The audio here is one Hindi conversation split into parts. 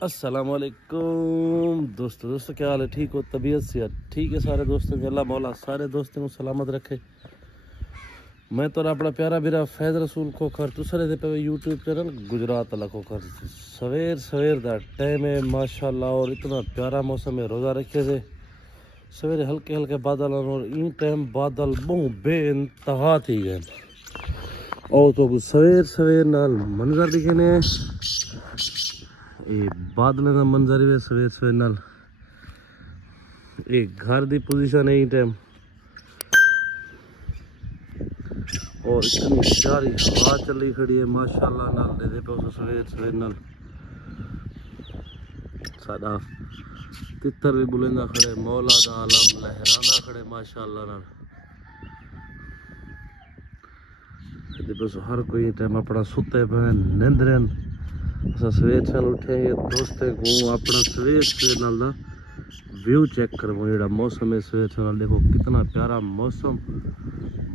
अस्सलामुअलैकुम दोस्तों क्या हाल है? ठीक हो? तबीयत से ठीक है सारे दोस्तों की? अल्लाह मौला सारे दोस्तों को सलामत रखे। मैं तो अपना प्यारा बिरा फैज रसूल खोखर तुसरे दे पे यूट्यूब चैनल गुजरात अला खोखर सवेर सवेर दा टाइम है माशाल्लाह। और इतना प्यारा मौसम है, रोज़ा रखे थे सवेरे हल्के हल्के बादल और इन टाइम बादल बहुत बेइंतहा थी गए। और तो सवेर सवेर नाल मंजर दिखे ने बादलों का मंजर है सवेर सवेर नाल। एक घर की पोजीशन है टाइम और इतनी प्यारी हवा चली खड़ी है माशाल्लाह नाल। दे पे सवेर सवेर नाल साडा तितर भी बुलंदा खड़े, मौला दा आलम लहरांदा खड़े माशाल्लाह नाल। दे पे हर कोई टाइम अपना सुते पे निंद्रन सवेर से उठे दोस्ते को अपना सवेर सवेर नाल दा व्यू चेक करो। जेड़ा मौसम है सवेर सवेर देखो कितना प्यारा मौसम,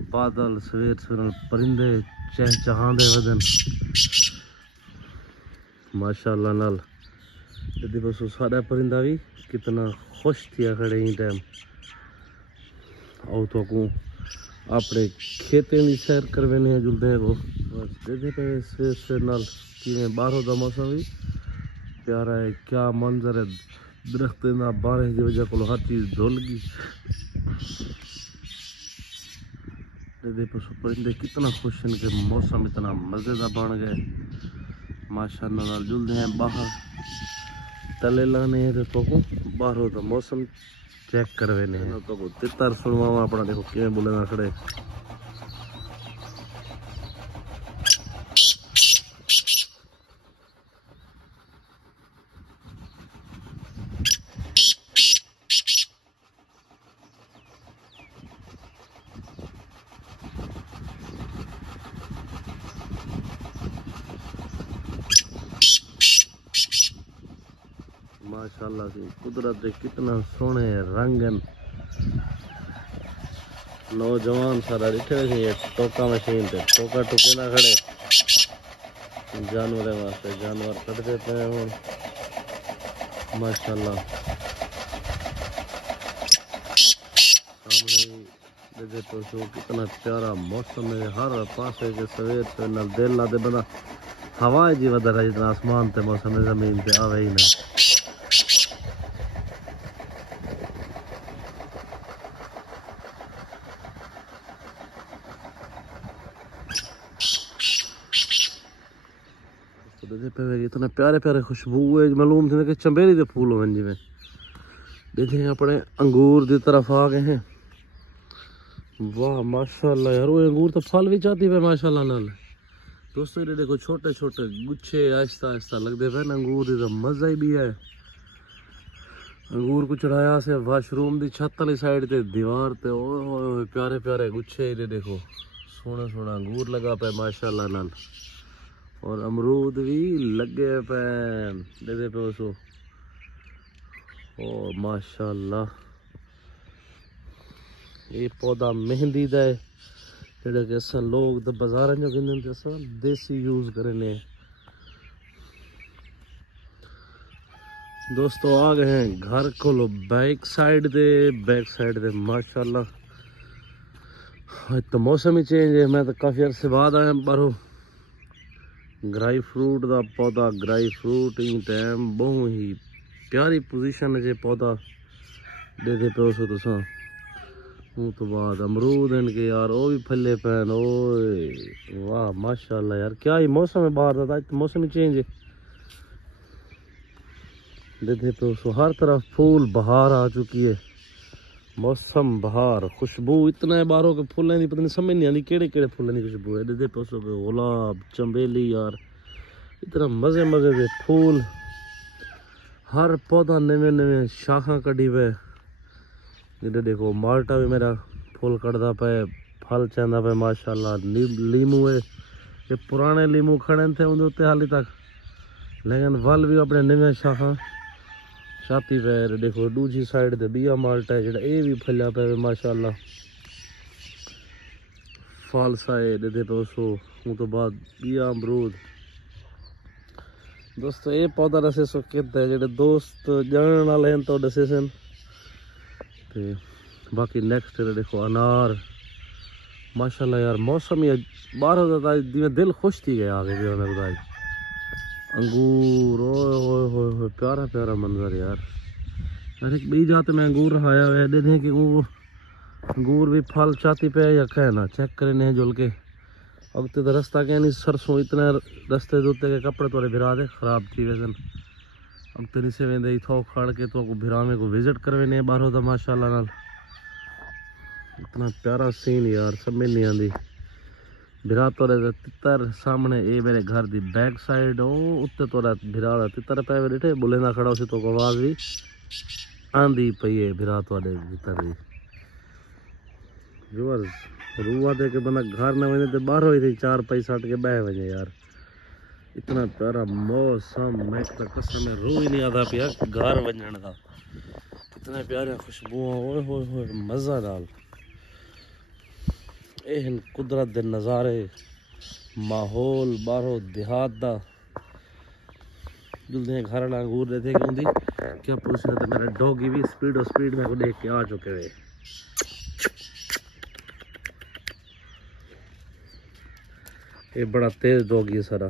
बादल सवेर सवेर परिंदे चहचहांदे वदन माशाल्लाह नाल। बस सारा परिंदा भी कितना खुश थिया खड़े ही टाइम। आओ तो को अपने खेतें की सैर करवेने जुलते हैं वो बस देखे पे सवेर सवेर नाल कि बाहरों का मौसम भी प्यारा है। क्या मंजर है, दरख्त ना बारिश की वजह को हर चीज धुल गई। परिंदे कितना खुश हैं कि मौसम इतना मजेदार बन गए माशाल्लाह नाल। जुलते हैं बाहर तले लाने तो बाहर तो मौसम चेक करवेने तो तितर सुनवा अपना देखो किवें बोले खड़े। माशाल्लाह से कुदरत दे कितना सोहने रंग हैं। नौजवान सारा डिठे थे टोका मशीन पे टोका टुके ना खड़े जानवर वास्ते जानवर कटते पे हूँ माशाल्लाह। सामने देखो तो कितना प्यारा मौसम है हर पासे के सवेर से नाल दिल लादे बंदा हवा जी वधर है जितना आसमान ते मौसम जमीन पे आवे ही ना। इतना प्यारे प्यारे खुशबू है मालूम थे कि चंबेली के फूल हो जिमें देखे अपने अंगूर की तरफ आ गए हैं। वाह माशाल्लाह यार वो अंगूर तो फल भी चाहती है माशाल्लाह नाल। दोस्तों ये देखो छोटे छोटे गुच्छे आहिस्ता आहिस्ता लगते पे अंगूर का मजा ही भी है। अंगूर को चढ़ाया से वाशरूम की छत वाली साइड ते दीवार ते ओ प्यारे प्यारे गुच्छे ये देखो सोना सोना अंगूर लगा पे माशाल्लाह नाल। और अमरूद भी लगे पे दे पे उसो ओ माशाल्लाह। ये पौधा मेहंदी दा है जेड़ा कि अस लोग तो बाजार जो कहते अस देसी यूज करने। दोस्तों आ गए हैं घर को बैक साइड दे माशाल्लाह। आज तो मौसम ही चेंज है, मैं तो काफी अरसे बाद आया बाहरों। ग्राई फ्रूट का पौधा ग्राई फ्रूट इन टाइम बहुत ही प्यारी पोजीशन है पौधा दे पे उस तुसा। तो बाद अमरूद इनके यार वो भी फले पैन ओए वाह माशाल्लाह यार क्या ही मौसम है बाहर का। तो मौसम ही चेंज है देखे पे उसको हर तरफ फूल बहार आ चुकी है। मौसम बहार खुशबू इतना है बाहरों के फूलों की पता नहीं समझ नहीं आती केड़े केड़े फूलों की खुशबू है। दे पे उसको गुलाब चंबेली यार इतना मजे मजे के फूल हर पौधा नवे नवे शाखा कड़ी पे। इधर देखो माल्टा भी मेरा फूल कटदा पे फल चंदा पे माशाल्लाह। लीमू है ये पुराने लीमू खड़े थे उनके हाली तक लेकिन वल भी अपने नवे शाखा छाती पे देखो दूसरी साइड ते बिया माल्टा है जेड़ा ये भी फलिया पे माशाल्लाह। फल साए दे पे उसो तो बाद बिया अमरूद दोस्तों ये पौधा दसे सो कहते हैं जेडे दोस्त जानने वाले हैं तो दसे सन ते बाकी नेक्स्ट देखो अनार माशाल्लाह यार मौसम ही बाहर होता है जिवें दिल खुश थी गया आगे भी मैं बताई अंगूर ओए होए होए होए प्यारा प्यारा मंजर यार एक बी जाते में अंगूर रहाया हुआ है देखें कि वो अंगूर भी फल चाती पे या कहना चेक करें जुल के अब तो रास्ता क्या नहीं सरसों इतना रस्ते दूते के कपड़े थोड़े भिरा दे खराब थी वैसे अब तो नीचे वेंदे थो खड़ के तो भिरावे को विजिट करवे ने बाहरों तो माशाल्लाह नाल इतना प्यारा सीन यार समझ नहीं आती भिरा तोड़े तितर सामने ये मेरे घर दी बैक साइड ओ उत्ते तोड़ा भिरा तितर पे बैठे बुलेंदा खड़ा उसे तो आवाज भी आंधी पई है भिरा तोड़े तितर दी व्यूअर्स रुआ दे के बंदा घर न वने ते बाहर ही 4 पैसा हट के बह वने यार इतना प्यारा मौसम मैं तो कसम में रू ही नहीं आता पिया घर वजन का इतने प्यारे खुशबुआं ओए होए होए मजा डाल एहन कुदरत दे नज़ारे माहौल बाहरों देहात दा जुलदे घर अंगूर देते कि होंदी क्या पूछ रहे थे मेरा डॉगी भी स्पीड में को देख के आ चुके वे ये बड़ा तेज डॉगी है सारा